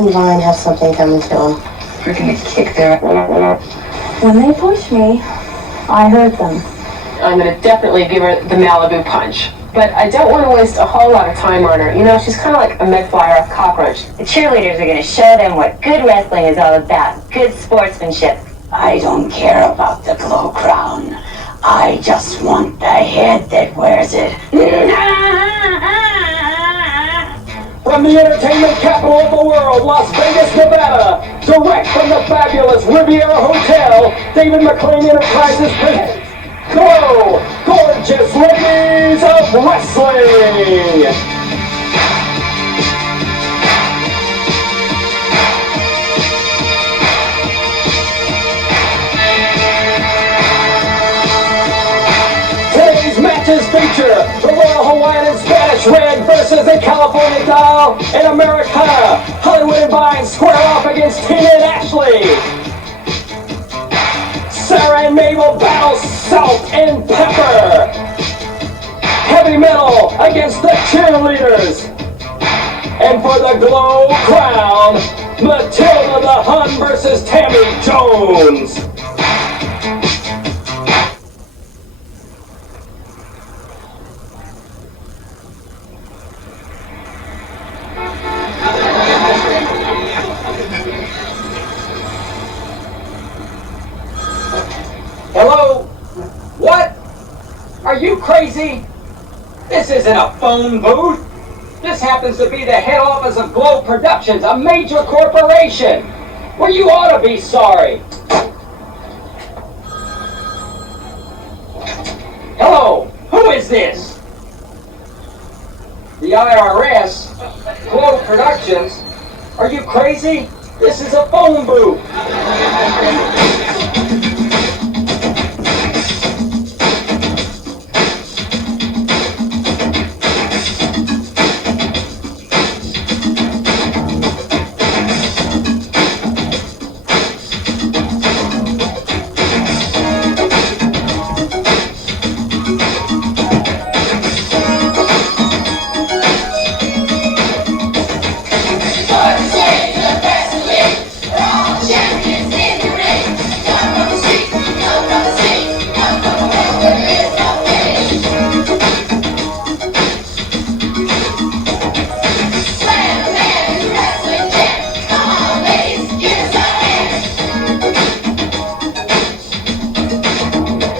and Vine have something coming to them. Freaking kick their... When they push me, I hurt them. I'm going to definitely give her the Malibu punch. But I don't want to waste a whole lot of time on her. You know, she's kind of like a med-flyer cockroach. The cheerleaders are going to show them what good wrestling is all about. Good sportsmanship. I don't care about the G.L.O.W crown. I just want the head that wears it. From the entertainment capital of the world, Las Vegas, Nevada, direct from the fabulous Riviera Hotel, David McLean Enterprises presents G.L.O.W, gorgeous ladies of wrestling. Today's matches feature the Royal Hawaiian and Spanish Red versus the California Doll and Americana. Hollywood and Vine square off against Tina and Ashley. Sarah and Mabel battle Salt and Pepper. Heavy Metal against the Cheerleaders. And for the G.L.O.W crown, Matilda the Hun versus Tammy Jones. Hello? What? Are you crazy? This isn't a phone booth. This happens to be the head office of G.L.O.W Productions, a major corporation. Well, you ought to be sorry. Hello? Who is this? The IRS? G.L.O.W Productions? Are you crazy? This is a phone booth.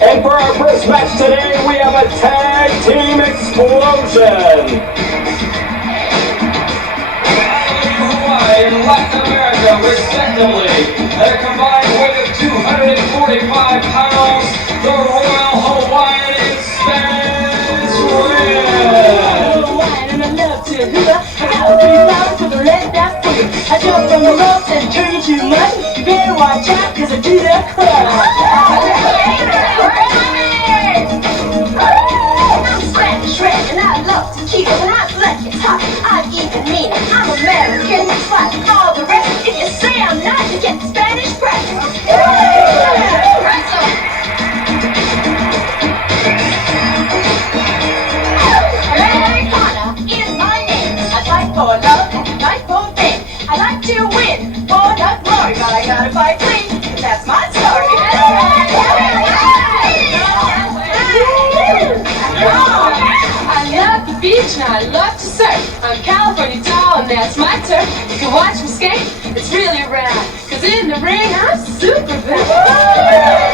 And for our first match today, we have a tag team explosion. Hawaii and Latin America, respectively. Their combined weight of 245 pounds, the Royal Hawaiian and Spanish Red. And I love to hula. I got 3 pounds for the red that foot. I jump from the ropes and turn into mud. You better watch out, cause I do that crap. I'm Spanish Red and I love tequila. When I let you talk, I even mean it. I'm American, it's like all the rest. If you say I'm not, you get Spanish press. Americana is my name. I fight for love and I fight for fame. I like to win for the glory, but I gotta fight clean. That's my story. I love the beach and I love to surf. I'm California Doll and that's my turf. You can watch me skate, it's really rad. Cause in the ring I'm super bad.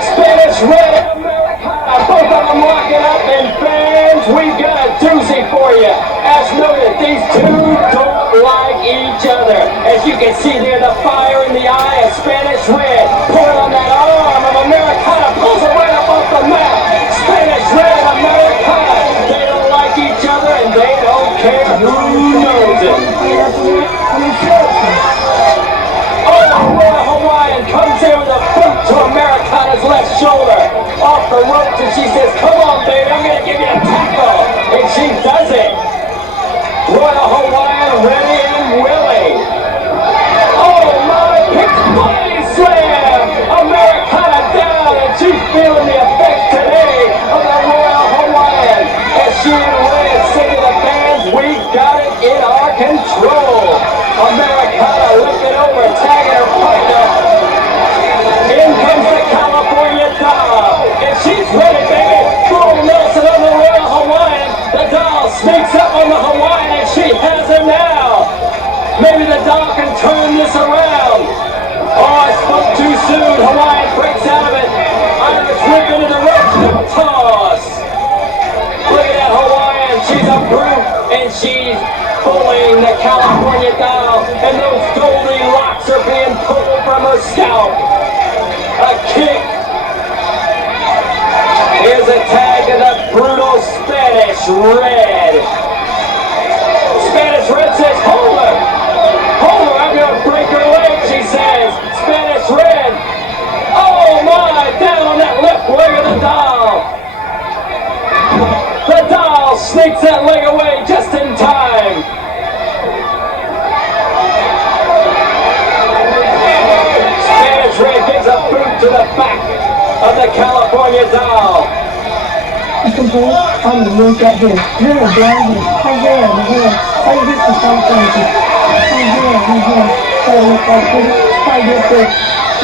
Spanish Red and Americana, both of them locking up, and fans, we've got a doozy for you. As noted, these two don't like each other. As you can see there, the fire in the eye of Spanish Red. Pulling on that arm of Americana, pulls her right up off the mat. Spanish Red and Americana, they don't like each other and they don't care who knows it. Oh, the Royal Hawaiian comes in with a boot to Americana's left shoulder. Off the ropes, and she says, come on, baby, I'm going to give you a tackle. And she does it. Royal Hawaiian ready and willing. Oh, my, pick body slam. Maybe the doll can turn this around. Oh, I spoke too soon. Hawaiian breaks out of it. Irish whip into the ropes. Hip toss. Look at that Hawaiian. She's a brute, and she's bullying the California doll, and those golden locks are being pulled from her scalp. A kick. Here's a tag of the brutal Spanish Red. Spanish Red says, hold her. Hold her, I'm going to break her leg, she says. Spanish Red. Oh my, down on that left leg of the doll. The doll sneaks that leg away just in time. Spanish Red gives a boot to the back of the California doll. I'm gonna look at here. You're a blind here. My hair, my hair. I get the something. My hair. So look like this. I get the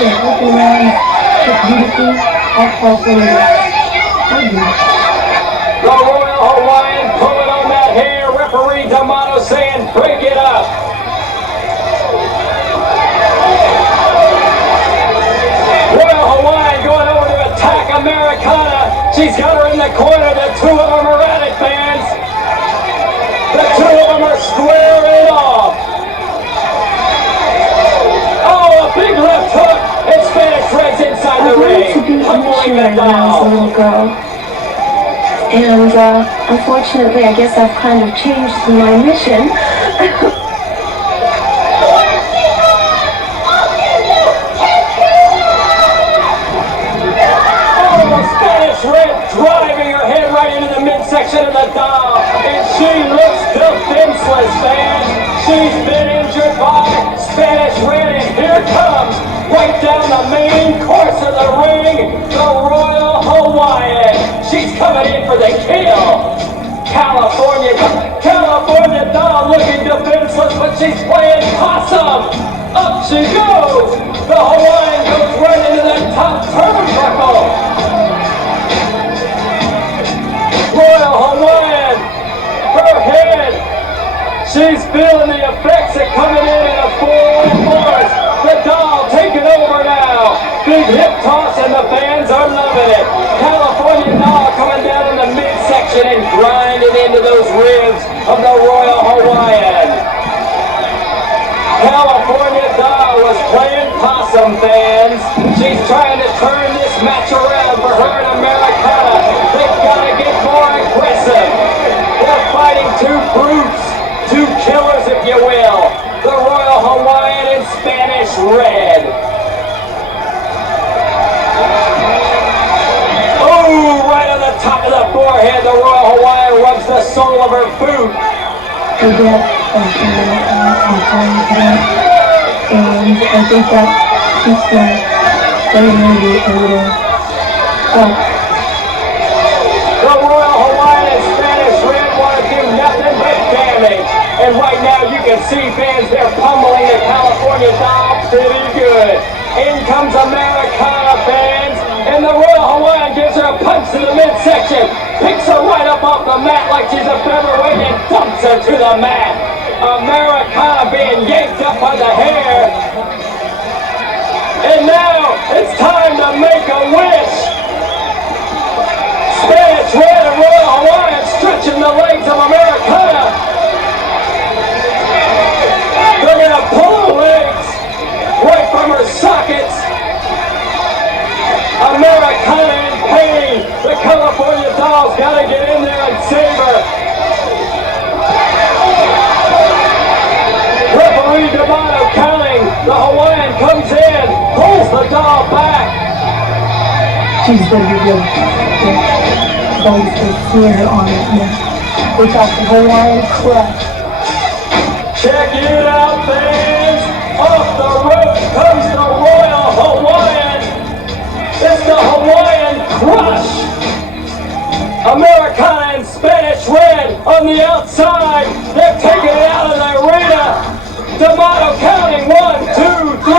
look around. It's beautiful. I'll call for it. I do. The Royal Hawaiian pulling on that hair. Referee D'Amato saying, break it up. Royal Hawaiian going over to attack Americana. She's got her in the corner. The two of them are at it, fans. The two of them are squaring off. Oh, a big left hook. And Spanish Red's inside the ring. Humbling the when I was a doll. little girl. And unfortunately, I guess I've kind of changed my mission. Spanish Red driving her head right into the midsection of the doll, and she looks defenseless, fans. She's been injured by Spanish Red, and here comes, right down the main course of the ring, the Royal Hawaiian. She's coming in for the kill. California doll looking defenseless, but she's playing possum. Up she goes. The Hawaiian goes right into the top turnbuckle. Royal Hawaiian, her head, she's feeling the effects of coming in a full force. The doll taking over now. Big hip toss and the fans are loving it. California doll coming down in the midsection and grinding into those ribs of the Royal Hawaiian. California doll was playing possum, fans. She's trying to turn this match around for her and Americana. They've got to get more aggressive. They're fighting two brutes, two killers, if you will. The Royal Hawaiian and Spanish Red. Oh, right on the top of the forehead, the Royal Hawaiian rubs the sole of her boot. And I think that keeps them very maybe a little up. The Royal Hawaiian and Spanish Red want to do nothing but damage. And right now you can see, fans, they're pummeling the California doll pretty good. In comes Americana, fans. And the Royal Hawaiian gives her a punch to the midsection. Picks her right up off the mat like she's a featherweight and dumps her to the mat. Americana being yanked up by the hair. And now it's time to make a wish. Spanish Red and Royal Hawaiian stretching the legs of Americana. They're going to pull her legs right from her sockets. Americana in pain. The California doll's got to get in there and save her. Referee D'Amato counting. The Hawaiian comes in, pulls the doll back. She's gonna be good. Yeah. Always good seeing her on it. Yeah. We got the Hawaiian crush. Check it out, fans. Off the rope comes the Royal Hawaiian. It's the Hawaiian crush. Americana and Spanish Red on the outside. They're taking it out of the arena. D'Amato counting 1, 2, 3.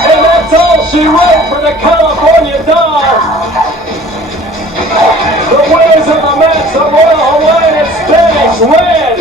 And that's all she wrote for the California doll. The winners of the match, the Royal Hawaiian and Spanish Red.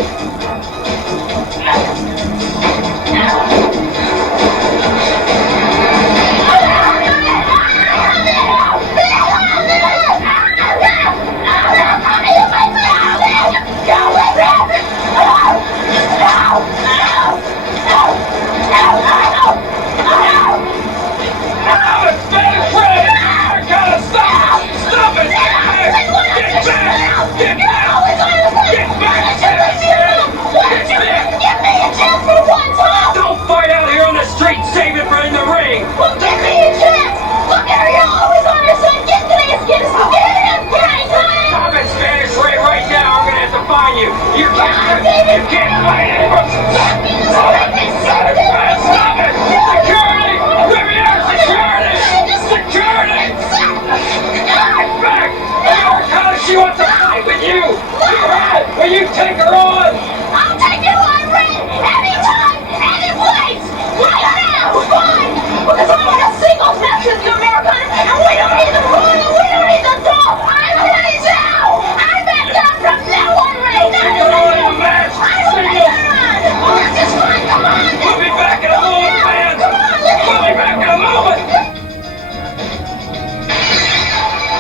you take her on? I'll take you on, Red! Anytime, any place! Right now, fine! Because I'm on a singles match with the Americana, and we don't need the Royal, we don't need the Doll! I'm ready now! I'm back down from now on, Red! Take her on in a match! I'm ready to run! Oh, that's just fine, come on! We'll be back in a moment, man! Come on, let's We'll be back in a moment!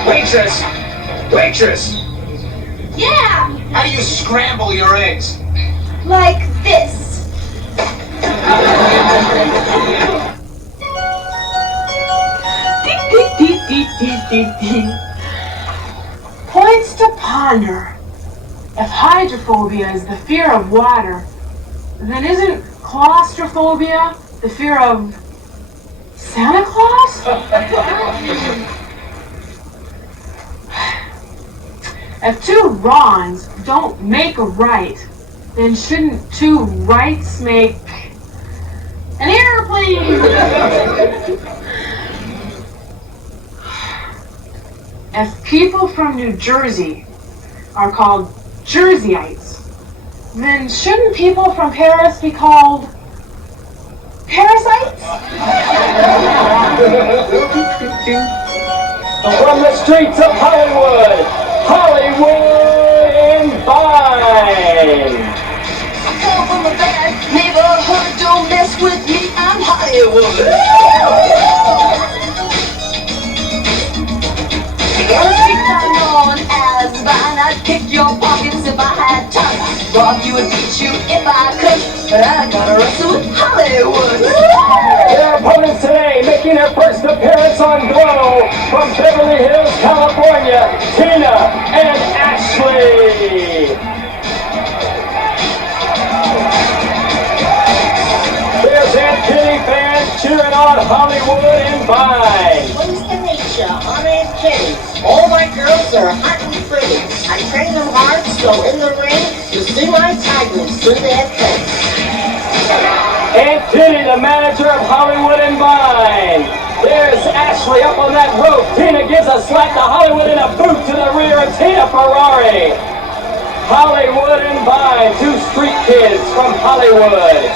Waitress! Waitress! Yeah! How do you scramble your eggs? Like this. Points to ponder. If hydrophobia is the fear of water, then isn't claustrophobia the fear of Santa Claus? If two wrongs don't make a right, then shouldn't two rights make an airplane? If people from New Jersey are called Jerseyites, then shouldn't people from Paris be called parasites? From the streets of Hollywood, Hollywood in Vine. I come from a bad neighborhood, don't mess with me, I'm Hollywood. I'm known as Vine, I'd pick your pockets if I had time. Rob you and beat you if I could, but I gotta wrestle with Hollywood. Their opponents today making their first appearance on G.L.O.W. from Beverly Hills, California, Tina and Ashley. There's Aunt Kitty fans cheering on Hollywood and Vine. Pleased to meet ya. I'm Aunt Kitty. All my girls are hot and pretty. I train them hard, so in the ring, you see my tigers through their face. Aunt Kitty, the manager of Hollywood and Vine. There's Ashley up on that rope. Tina gives a slap to Hollywood and a boot to the rear of Tina Ferrari. Hollywood and Vine, two street kids from Hollywood.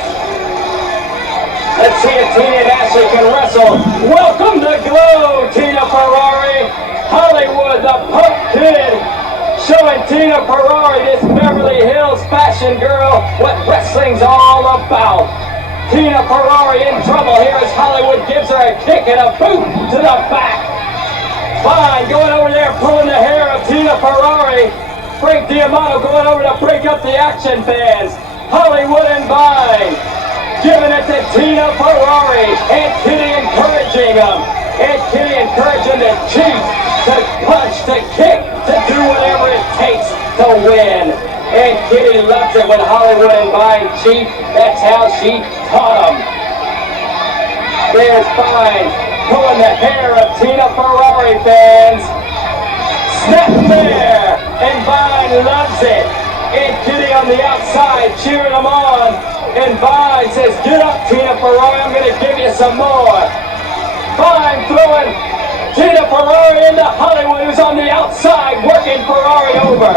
Let's see if Tina and Ashley can wrestle. Welcome to G.L.O.W, Tina Ferrari. Hollywood, the punk kid, showing Tina Ferrari, this Beverly Hills fashion girl, what wrestling's all about. Tina Ferrari in trouble here as Hollywood gives her a kick and a boot to the back. Vine going over there pulling the hair of Tina Ferrari. Frank Diamano going over to break up the action fans. Hollywood and Vine giving it to Tina Ferrari. Aunt Kitty encouraging them. Aunt Kitty encouraging to cheat, to punch, to kick, to do whatever it takes to win. Aunt Kitty loves it when Hollywood and Vine cheat. That's how she taught them. There's Vine pulling the hair of Tina Ferrari fans. Snap there, and Vine loves it. Aunt Kitty on the outside cheering them on. And Vine says, get up, Tina Ferrari, I'm going to give you some more. Vine throwing Tina Ferrari into Hollywood, who's on the outside working Ferrari over.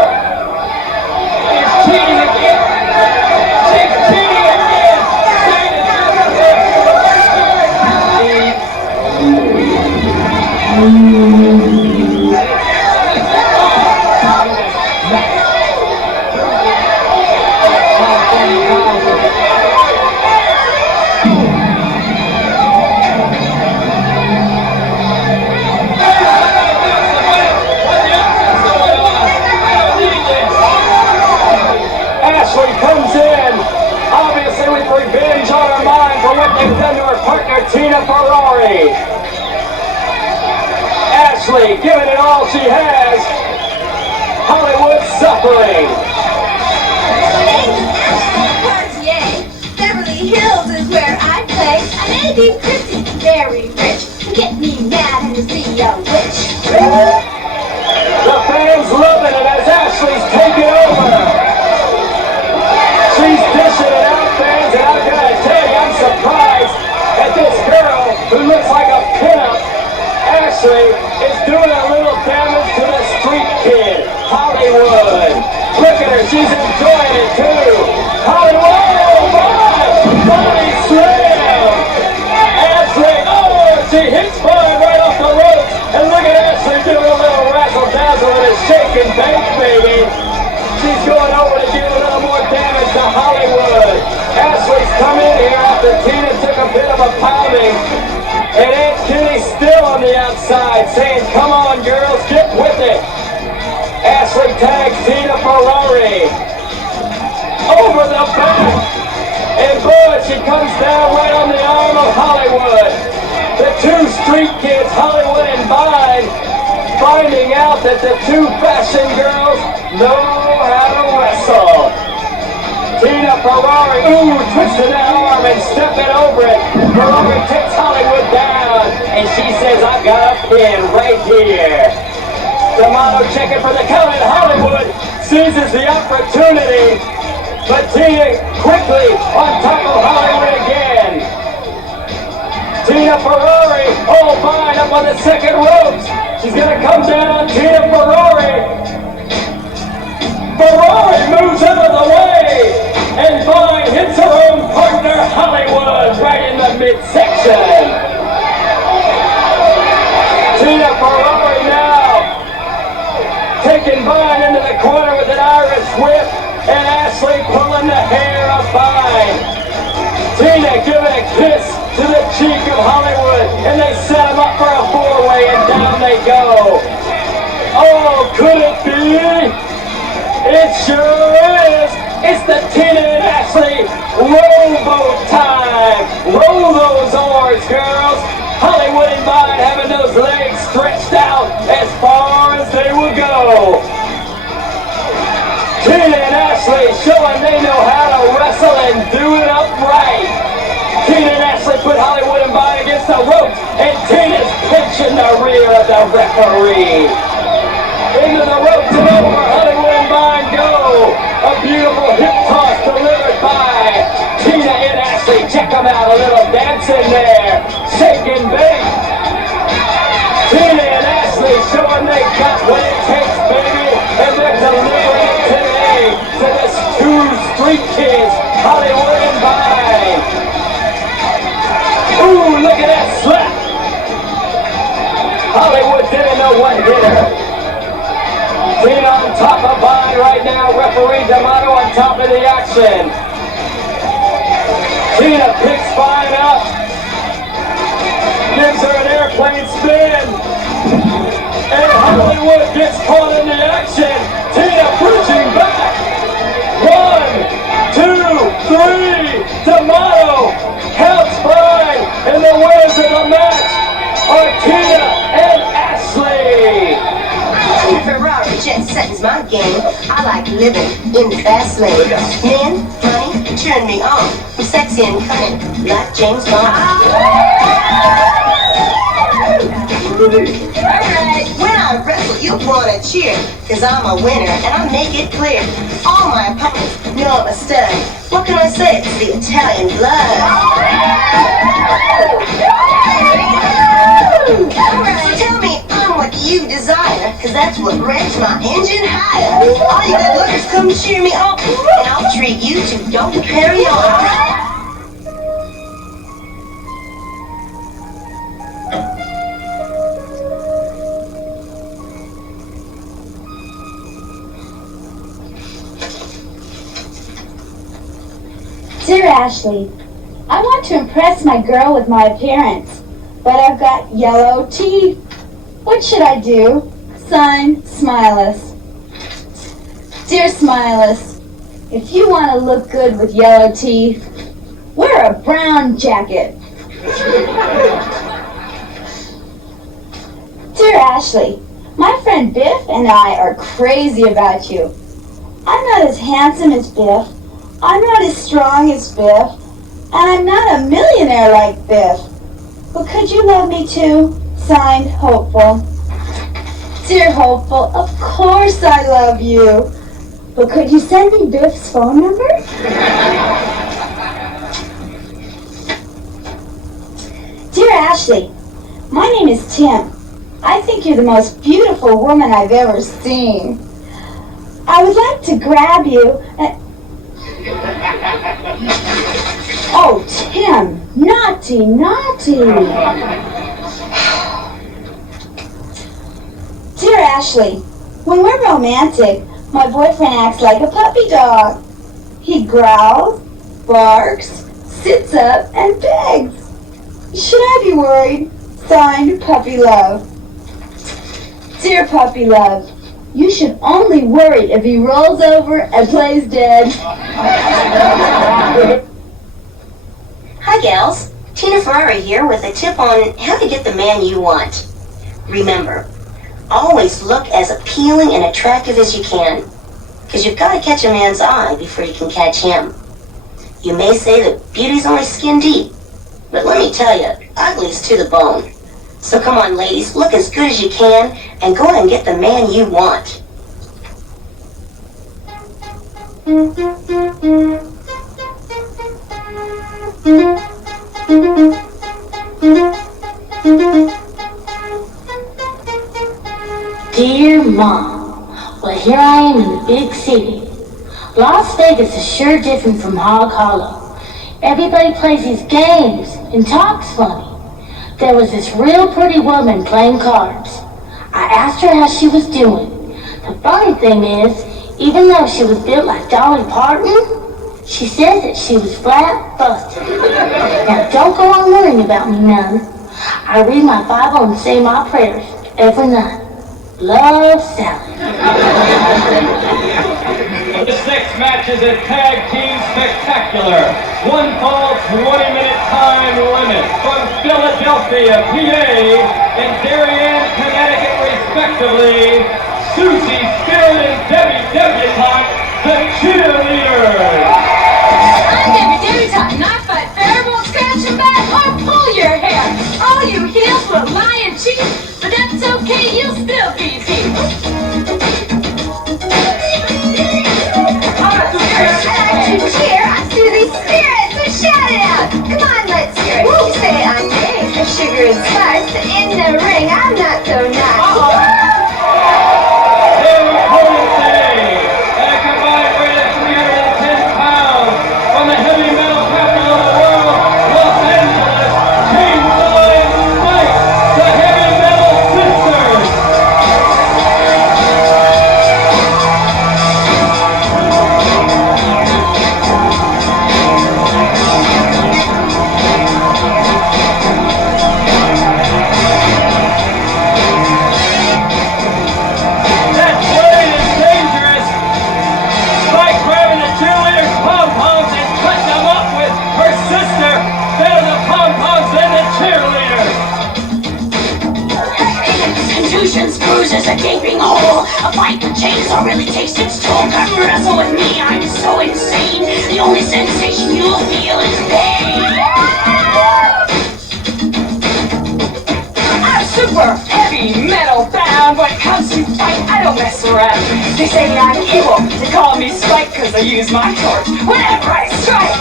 She's cheating again. She's cheating again. Ashley comes in, obviously with revenge on her mind for what they've done to her partner, Tina Ferrari. Ashley giving it all she has. Hollywood suffering. My name is Ashley Cartier. Beverly Hills is where I play. I may be pretty, very rich. Get me mad and see a witch. The fans loving it as Ashley's taking over. She's dishing it out, fans, and I'm going to tell you, I'm surprised at this girl who looks like a pinup. Ashley is doing a little damage to the street kid, Hollywood. Look at her, she's in Tina took a bit of a pounding, and Aunt Kitty's still on the outside saying, come on girls, get with it. Ashley tags Tina Ferrari over the back, and boy, she comes down right on the arm of Hollywood. The two street kids, Hollywood and Vine, finding out that the two fashion girls know how to wrestle. Tina Ferrari, twisting that arm and stepping over it. Ferrari takes Hollywood down, and she says, I got a pin right here. D'Amato checking for the count, and Hollywood seizes the opportunity, but Tina quickly on top of Hollywood again. Tina Ferrari, fine, up on the second ropes. She's gonna come down on Tina Ferrari. Ferrari moves out of the way, and Vine hits her own partner, Hollywood, right in the midsection. Tina Ferrari now taking Vine into the corner with an Irish whip, and Ashley pulling the hair of Vine. Tina giving a kiss to the cheek of Hollywood, and they set him up for a four-way, and down they go. Oh, could it be? It sure is! It's the Tina and Ashley rowboat time! Row those oars, girls! Hollywood and Vine having those legs stretched out as far as they will go. Tina and Ashley showing they know how to wrestle and do it upright. Tina and Ashley put Hollywood and Vine against the ropes, and Tina's pinching the rear of the referee. Into the ropes and over, Hollywood and Vine go. A beautiful hip toss delivered by Tina and Ashley. Check them out, a little dancing there. Shake and bake. Tina and Ashley showing they got what it takes, baby. And they're delivering it today to the two street kids, Hollywood and Vine. Ooh, look at that slap. Hollywood didn't know what hit her. Tina on top of Vine right now, referee D'Amato on top of the action. Tina picks Vine up, gives her an airplane spin, and Hollywood gets caught in the action. Tina bridging back. 1, 2, 3, D'Amato counts Vine, and the winners of the match are Tina and Ashley. Ferrari jet settings my game. I like living in the fast lane. Men, money, turn me on. I'm sexy and cunning, like James Bond. Alright, when I wrestle, you wanna cheer, cause I'm a winner, and I make it clear. All my opponents know I'm a stud. What can I say? It's the Italian blood. So tell me I'm what you desire, cause that's what ranks my engine higher. All you good lookers come cheer me on, and I'll treat you to don't carry on. Dear Ashley, I want to impress my girl with my appearance, but I've got yellow teeth. What should I do? Signed, Smileless. Dear Smileless, if you want to look good with yellow teeth, wear a brown jacket. Dear Ashley, my friend Biff and I are crazy about you. I'm not as handsome as Biff. I'm not as strong as Biff, and I'm not a millionaire like Biff. But could you love me too? Signed, Hopeful. Dear Hopeful, of course I love you. But could you send me Biff's phone number? Dear Ashley, my name is Tim. I think you're the most beautiful woman I've ever seen. I would like to grab you and... Oh, Tim, naughty, naughty. Dear Ashley, when we're romantic, my boyfriend acts like a puppy dog. He growls, barks, sits up, and begs. Should I be worried? Signed, Puppy Love. Dear Puppy Love, you should only worry if he rolls over and plays dead. Hi, gals. Tina Ferrari here with a tip on how to get the man you want. Remember, always look as appealing and attractive as you can, because you've got to catch a man's eye before you can catch him. You may say that beauty's only skin deep, but let me tell you, ugly's to the bone. So come on, ladies, look as good as you can and go and get the man you want. Dear Mom, well here I am in the big city. Las Vegas is sure different from Hog Hollow. Everybody plays these games and talks funny. There was this real pretty woman playing cards. I asked her how she was doing. The funny thing is, even though she was built like Dolly Parton, she says that she was flat busted. Now don't go on worrying about me none. I read my Bible and say my prayers every night. Love, Sally. The 6 matches at Tag Team Spectacular. 1 fall 20-minute time limit from Philadelphia, PA, and Darien, Connecticut, respectively. Susie Spirit and Debbie Debutante, the cheerleaders. I'm Debbie Debutante, and I fight fair, won't scratch your back or pull your hair. All you heels will lie and cheat, but that's okay, you'll still be beat. Cheer, I'm Susie Spirit, so shout it out. Come on, let's hear it. You say I'm made of sugar and spice, but in the ring, I'm not so nice. Their opponent today, at a combined weight of 310 pounds, from the heavy metal capital of the world, Los Angeles, Chainsaw and Spike, the Heavy Metal Sisters. That blade is dangerous. Spike grabbing the cheerleaders' pom-poms and cutting them up with her sister. Better the pom-poms than the cheerleaders. Contusions, bruises, a gaping hole. A fight with chainsaw really takes its toll. Come wrestle with me, I'm so insane. The only sensation you'll feel is pain. I'm super heavy metal bound. When it comes to fight, I don't mess around. They say I'm evil. They call me Spike because I use my torch whenever I strike.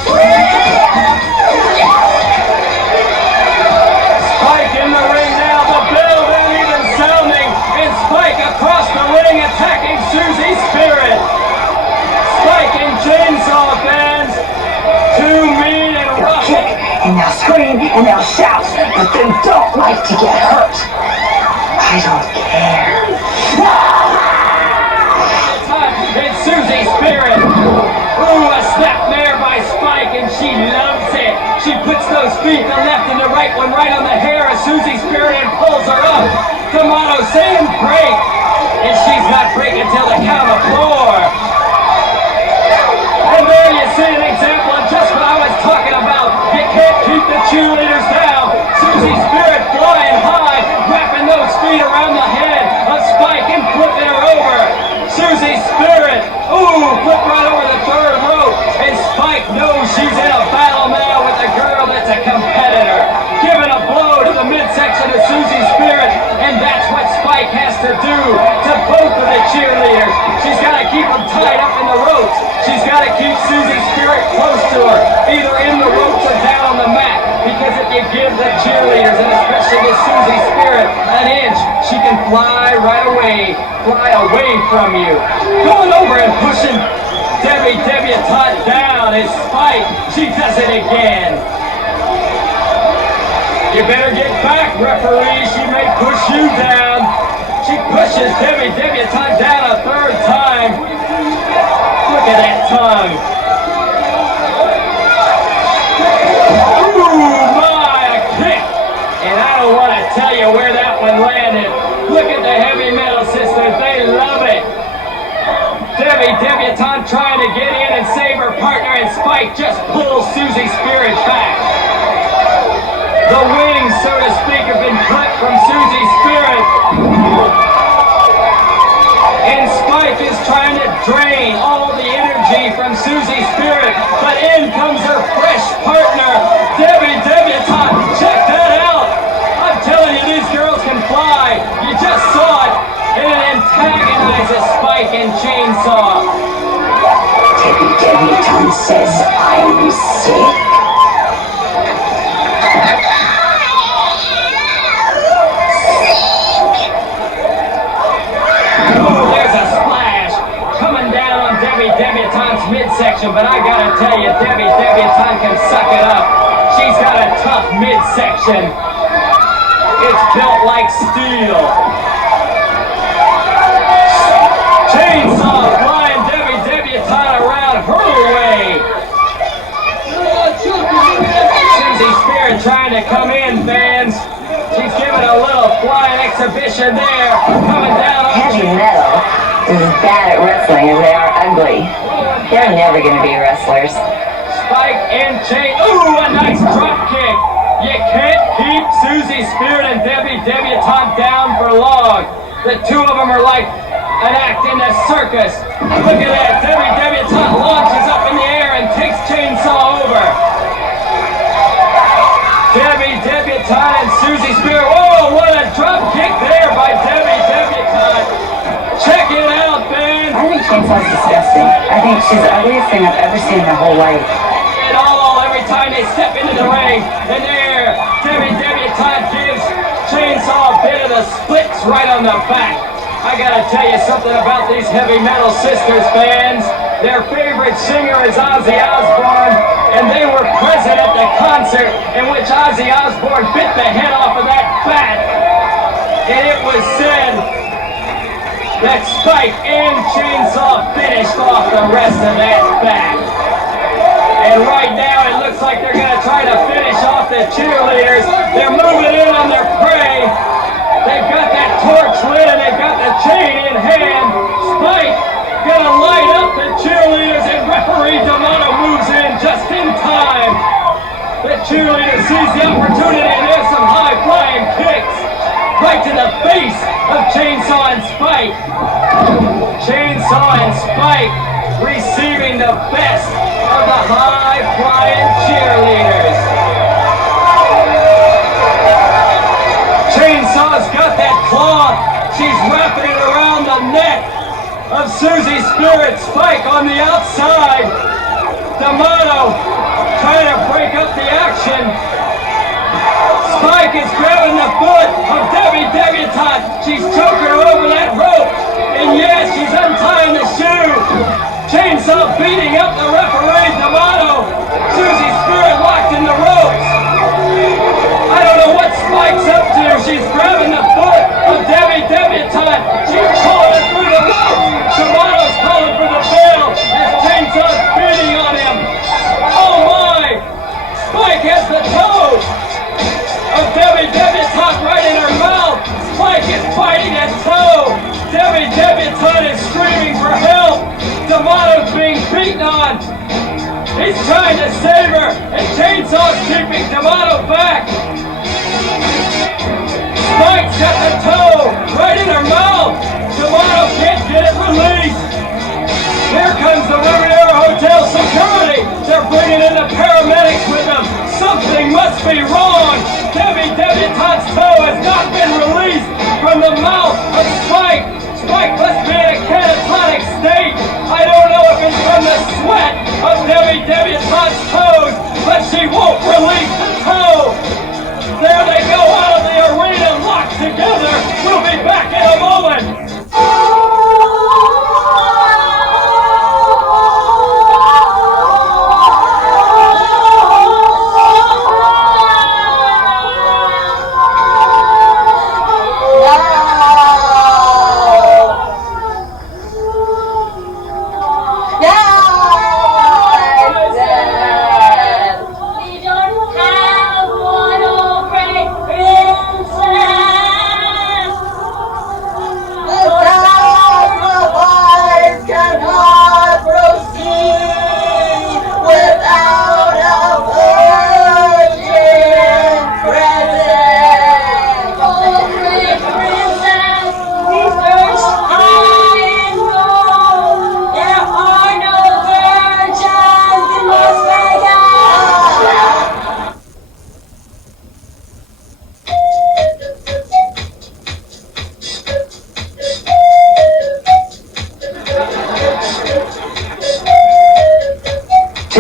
Spike in the ring now, the bell isn't even sounding, and Spike across the ring attacking Susie Spirit. Spike and chainsaw fans, too mean and rough. And they'll scream and they'll shout, but they don't like to get hurt. I don't care. It's Susie Spirit. Ooh, a snapmare by Spike, and she loves it. She puts those feet, the left and the right one, right on the hair of Susie Spirit and pulls her up. Come on, saying break. And she's not breaking till the count of 4. And there you see an example of just what I was talking about. You can't keep the cheerleaders down. Susie Spirit flying high, wrapping those feet around the head of Spike and flipping her over. Susie Spirit, ooh, flip right over the 3rd rope. And Spike knows she's in a battle now with a girl that's a competitor. Giving a blow to the midsection of Susie Spirit, and that's what Spike has to do to both of the cheerleaders. She's got to keep them tied up in the ropes. She's got to keep Susie Spirit close to her, either in the ropes or down on the mat. Because if you give the cheerleaders, and especially with Susie Spirit, an inch, she can fly right away, fly away from you. Going over and pushing Debbie Debutante down is Spike. She does it again. You better get back, referee. She may push you down. She pushes Debbie Debutante down a 3rd time. Look at that tongue. trying to get in and save her partner, and Spike just pulls Susie Spirit back. The wings, so to speak, have been clipped from Susie Spirit. And Spike is trying to drain all the energy from Susie Spirit, but in comes her fresh partner, Debbie Debutante. Check that out! I'm telling you, these girls can fly. You just saw it, and it antagonizes Spike and Chainsaw. Debbie Debutante says I'm sick. Oh, there's a splash coming down on Debbie Debutante's midsection, but I gotta tell you, Debbie Debutante can suck it up. She's got a tough midsection. It's built like steel. Chainsaw flying Debbie Debutante around her way. Susie Spirit trying to come in, fans. She's giving a little flying exhibition there. Coming down on Heavy metal is as bad at wrestling as they are ugly. They're never going to be wrestlers. Spike and Chain. Ooh, a nice drop kick. You can't keep Susie Spirit and Debbie Debutante down for long. The two of them are like an act in a circus. Look at that. Debbie Debutante launches up in the air and takes Chainsaw over. Debbie Debutante and Susie Spirit. Whoa, what a drop kick there by Debbie Debutante. Check it out, man. I think Chainsaw's disgusting. I think she's the ugliest thing I've ever seen in my whole life. It all every time they step into the ring. And there, Debbie Debutante gives Chainsaw a bit of the splits right on the back. I gotta tell you something about these heavy metal sisters, fans. Their favorite singer is Ozzy Osbourne, and they were present at the concert in which Ozzy Osbourne bit the head off of that bat. And it was said that Spike and Chainsaw finished off the rest of that bat. And right now it looks like they're gonna try to finish off the cheerleaders. They're moving in on their prey. They've got that torch lit and they've got the chain in hand. Spike gonna light up the cheerleaders, and referee D'Amato moves in just in time. The cheerleader sees the opportunity, and there's some high-flying kicks right to the face of Chainsaw and Spike. Chainsaw and Spike receiving the best of the high-flying cheerleaders. Chainsaw's got that cloth. She's wrapping it around the neck of Susie Spirit. Spike on the outside. D'Amato trying to break up the action. Spike is grabbing the foot of Debbie Debutante. She's choking her over that rope. And yes, she's untying the shoe. Chainsaw beating up the referee, D'Amato. Susie Spirit locked in the ropes. I don't know what Spike's up to. She's grabbing the foot of Debbie Debutante. She's pulling it through the ropes. D'Amato's calling for the bell as Chainsaw's beating on him. Oh my! Spike has the toe of Debbie Debutante right in her mouth. Spike is biting his toe. Debbie Debutante is screaming for help. D'Amato's being beaten on. He's trying to save her, and Chainsaw's keeping D'Amato back. Spike's got the toe right in her mouth. D'Amato can't get it released. Here comes the Riviera Hotel security. They're bringing in the paramedics with them. Something must be wrong. Debbie Debutante's toe has not been released from the mouth of Spike. Spike must be in a catatonic state. I don't know if it's from the sweat of Debbie Debutante's toes, but she won't release the toe. There they go out of the arena, locked together. We'll be back in a moment.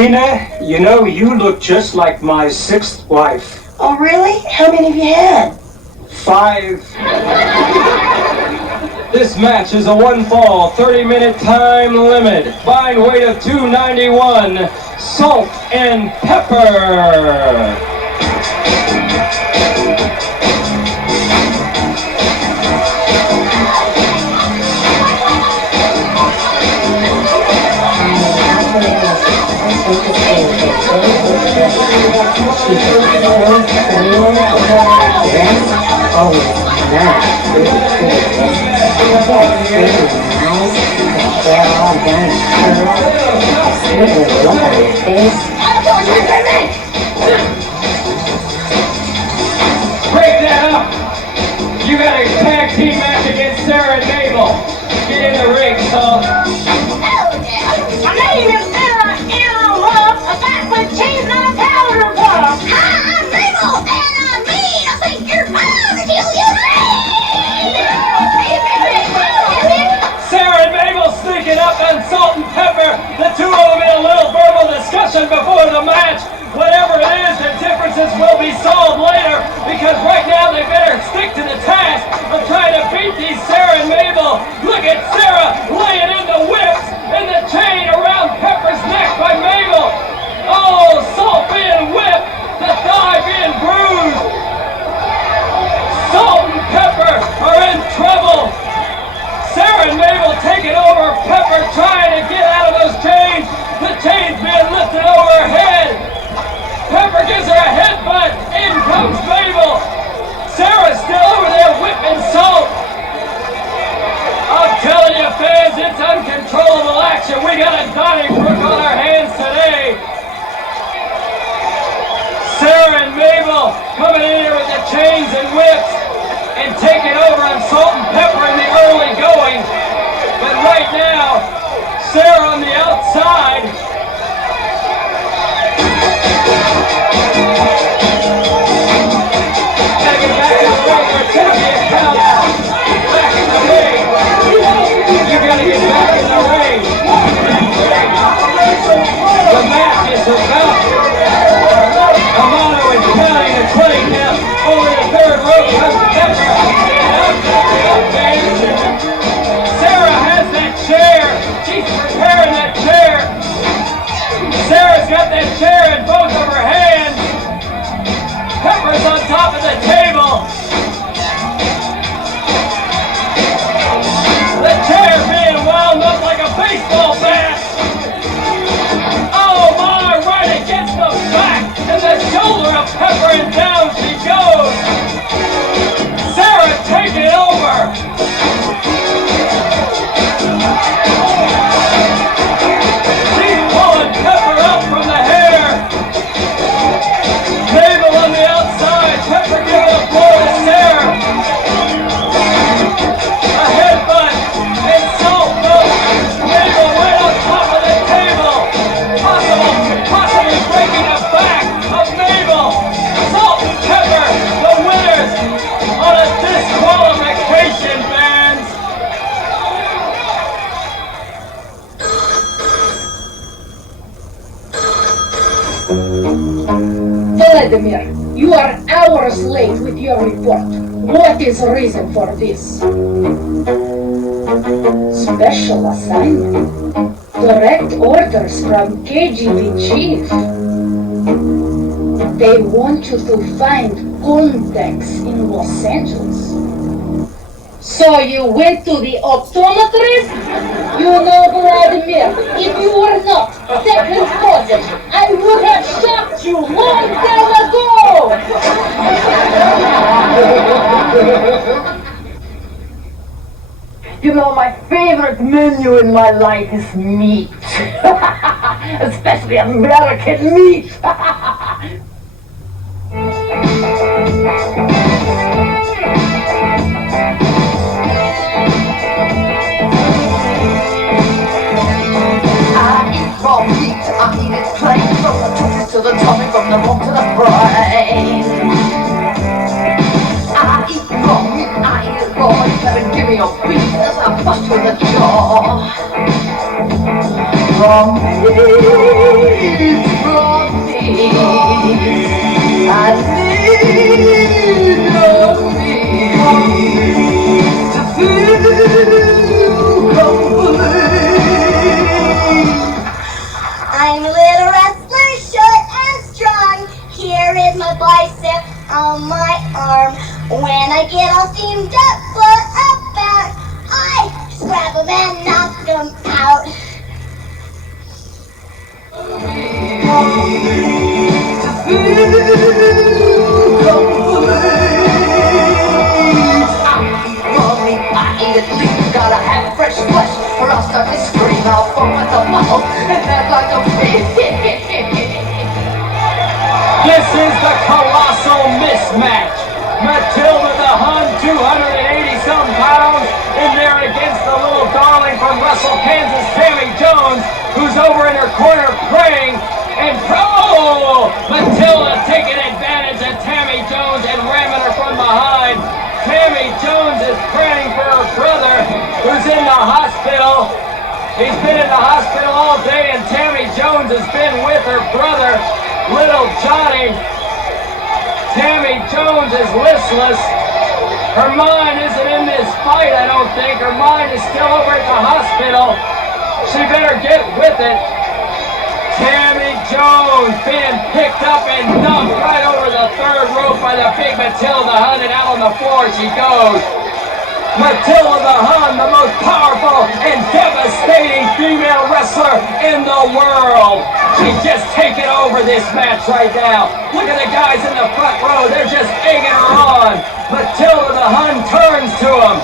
Tina, you know, you look just like my 6th wife. Oh, really? How many have you had? 5. This match is a 1-fall, 30-minute time limit. Fine weight of 291. Salt and pepper. Break that up! You got a tag team match against Sarah and Mabel. Get in the ring, Salt. My name is Sarah, and I love a fat with cheese and a powder puff. Hi, I'm Mabel, and I'm mean. I think you're fine until you Sarah and Mabel sneaking up on Salt and Pepper. The two of them in a little verbal discussion before the match. Whatever it is, the differences will be solved later, because right now they better stick to the task of trying to beat these Sarah and Mabel. Look at Sarah laying in the whips and the chain around Pepper's neck by Mabel. Oh, Salt being whipped, the thigh being bruised. Salt and Pepper are in trouble. Sarah and Mabel taking over Pepper, trying to get out of those chains. The chains being lifted over her head. Pepper gives her a headbutt. In comes Mabel. Sarah's still over there whipping Salt. I'm telling you, fans, it's uncontrollable action. We got a Donnybrook on our hands today. Sarah and Mabel coming in here with the chains and whips and taking over on Salt and Pepper in the early going. But right now, Sarah on the outside. Gotta get back in the ring. There's gonna be a count out. Back in the ring. You gotta get back in the ring. The match is about. Amano is counting the 20 count. Over the third rope comes Pepper. Sarah has that chair. She's preparing that chair. Sarah's got that chair in both of her hands. Pepper's on top of the table. The chair being wound up like a baseball bat. Oh my, right against the back and the shoulder of Pepper, and down she goes. Sarah taking over. She's pulling Pepper up from the hair. Mabel on the outside. Pepper giving a blow to Sarah. A headbutt. And Salt goes. Mabel right on top of the table. Possibly breaking the back of Mabel. Salt and Pepper, the winners on a disqualification, fans. Vladimir, you are hours late with your report. What is the reason for this? Special assignment. Direct orders from KGB chief. They want you to find contacts in Los Angeles. So you went to the optometrist? You know, Vladimir, if you were not second cousin, I would have shot you long time ago! You know, my favorite menu in my life is meat. Especially American meat. raw meat, I eat it plain. From the tooth to the tummy, from the bone to the brain. I eat raw meat, I eat it raw. You better give me your beef as I bust through the jaw. from me. I need your need to feel complete. I'm a little restless, short and strong. Here is my bicep on my arm. When I get all steamed up for a bout, I just grab them and knock them out. Gotta have fresh flesh, or I'll start to scream out from with a mouth, and that's like a This is the colossal mismatch. Matilda the Hun, 280-some pounds, in there against the little darling from Russell, Kansas, Tammy Jones, who's over in her corner praying. And Matilda taking advantage of Tammy Jones and ramming her from behind. Tammy Jones is praying for her brother, who's in the hospital. He's been in the hospital all day, and Tammy Jones has been with her brother, little Johnny. Tammy Jones is listless. Her mind isn't in this fight, I don't think. Her mind is still over at the hospital. She better get with it. Tammy Jones being picked up and dumped right over the third rope by the big Matilda the Hun, and out on the floor she goes. Matilda the Hun, the most powerful and devastating female wrestler in the world. She's just taking over this match right now. Look at the guys in the front row, they're just egging her on. Matilda the Hun turns to him.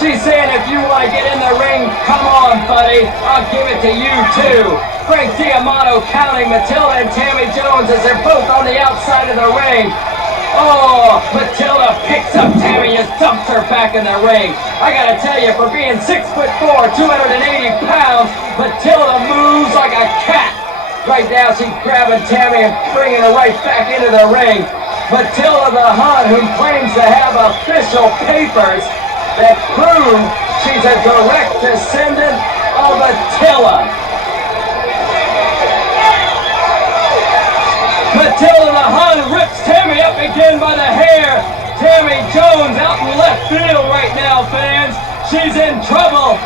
She's saying, if you want to get in the ring, come on, buddy. I'll give it to you, too. Frank D'Amato counting Matilda and Tammy Jones as they're both on the outside of the ring. Oh, Matilda picks up Tammy and dumps her back in the ring. I gotta tell you, for being 6'4", 280 pounds, Matilda moves like a cat. Right now, she's grabbing Tammy and bringing her right back into the ring. Matilda the Hun, who claims to have official papers that prove she's a direct descendant of Attila. Matilda the Hun rips Tammy up again by the hair. Tammy Jones out in left field right now, fans. She's in trouble.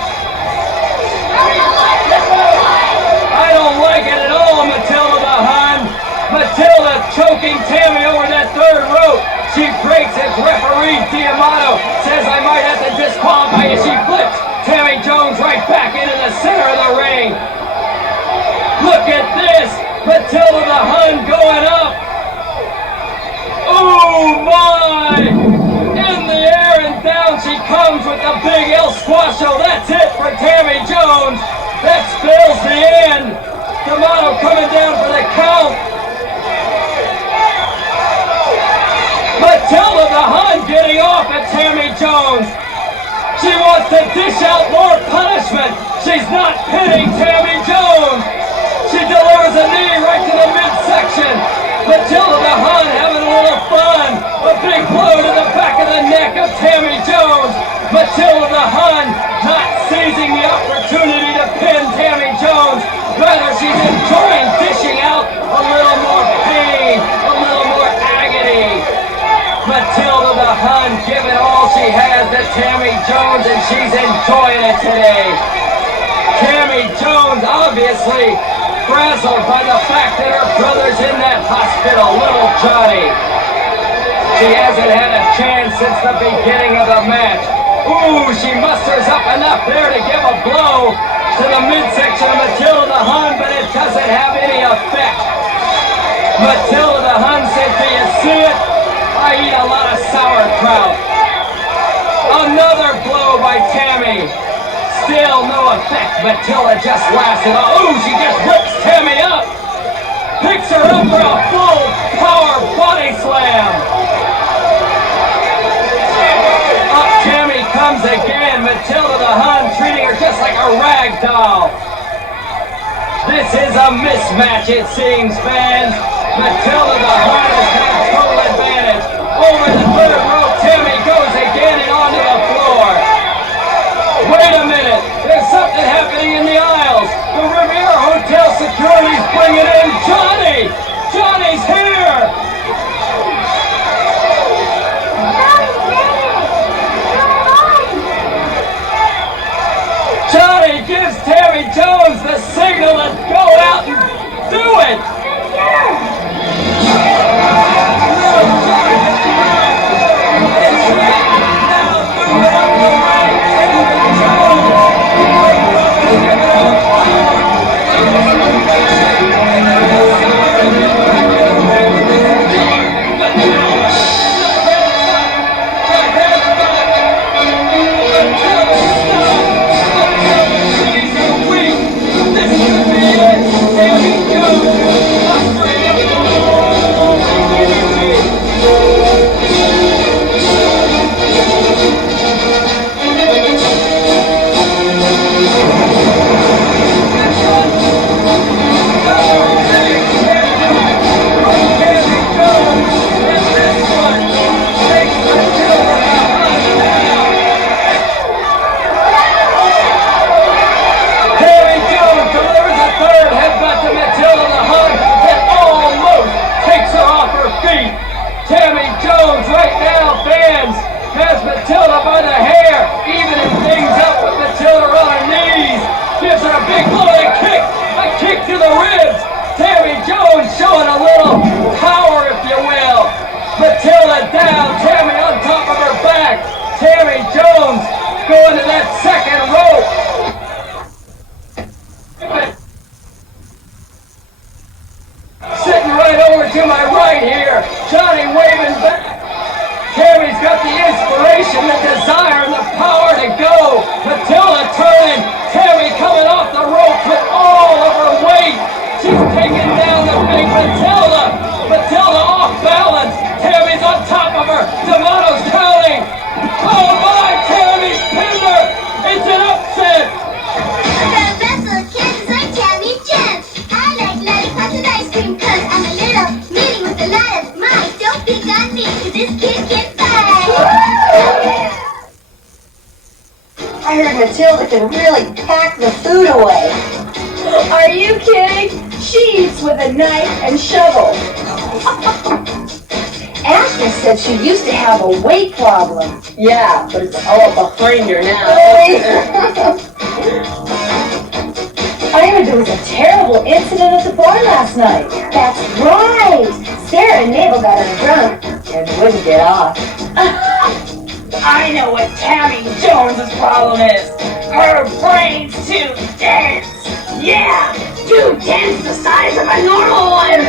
I don't like it at all, Matilda the Hun. Matilda choking Tammy over that third rope. She breaks it. Referee D'Amato says I might have to disqualify you. She flips Tammy Jones right back into the center of the ring. Look at this. Matilda the Hun going up. Oh my! In the air and down she comes with the big El Squasho. That's it for Tammy Jones. That spells the end. D'Amato coming down for the count. Matilda the Hun getting off at Tammy Jones. She wants to dish out more punishment. She's not pinning Tammy Jones. She delivers a knee right to the midsection. Matilda the Hun having a little fun. A big blow to the back of the neck of Tammy Jones. Matilda the Hun not seizing the opportunity to pin Tammy Jones. Rather, she's enjoying dishing out a little more pain, a little more agony. Matilda the Hun giving all she has to Tammy Jones, and she's enjoying it today. Tammy Jones obviously frazzled by the fact that her brother's in that hospital, little Johnny. She hasn't had a chance since the beginning of the match. Ooh, she musters up enough there to give a blow to the midsection of Matilda the Hun, but it doesn't have any effect. Matilda the Hun said, do you see it? I eat a lot of sauerkraut. Another blow by Tammy. Still no effect. Matilda just lasted. Oh, she just rips Tammy up. Picks her up for a full power body slam. Up Tammy comes again. Matilda the Hun treating her just like a rag doll. This is a mismatch, it seems, fans. Matilda the Hun has got total advantage. Over the third rope, Tammy goes again and onto the floor. Wait a minute, there's something happening in the aisles. The Rivera has Matilda by the hair, evening things up with Matilda on her knees. Gives her a big bloody kick, a kick to the ribs. Tammy Jones showing a little power, if you will. Matilda down, Tammy on top of her back. Tammy Jones going to that second rope. Sitting right over to my right here, Johnny waving back. Tammy's got the inspiration, the desire, and the power to go. Matilda turning, Tammy coming off the rope with all of her weight. She's taking down the big Matilda. Matilda off balance. Tammy's on top of her. D'Amato's counting. Oh my, Tammy's pinned her. It's an upset. The best little kids like Tammy Jones. I like lollipops and ice cream cause I'm a little meaty with a lot of mice. Don't pick on me cause this kid can fight. I heard Matilda can really pack the food away. Are you kidding? She eats with a knife and shovel. Ashley said she used to have a weight problem. Yeah, but it's all behind her now. I heard there was a terrible incident at the bar last night. That's right. Sarah and Mabel got her drunk and wouldn't get off. I know what Tammy Jones's problem is. Her brain's too dense. Yeah, too dense the size of a normal one.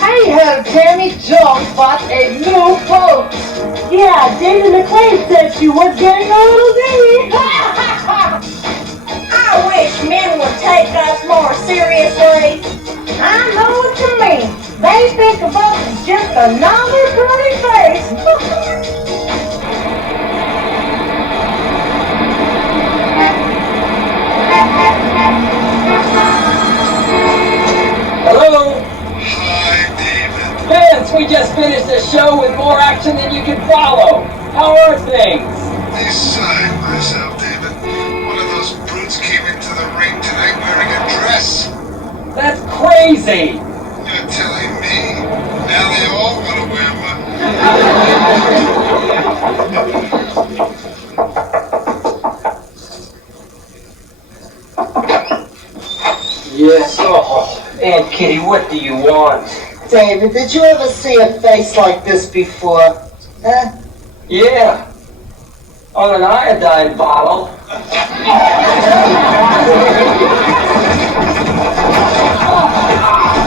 I heard Tammy Jones bought a new boat. Yeah, David McLean said she was getting a little dizzy. I wish men would take us more seriously. I know what you mean. They think of us as just another pretty face. Hello? Hi, David. Vince, we just finished a show with more action than you can follow. How are things? Beside myself, David. One of those brutes came into the ring tonight wearing a dress. That's crazy. You're telling me. Now they all want to wear one. Yes. Oh, Aunt Kitty, what do you want? David, did you ever see a face like this before? Huh? Yeah. On an iodine bottle.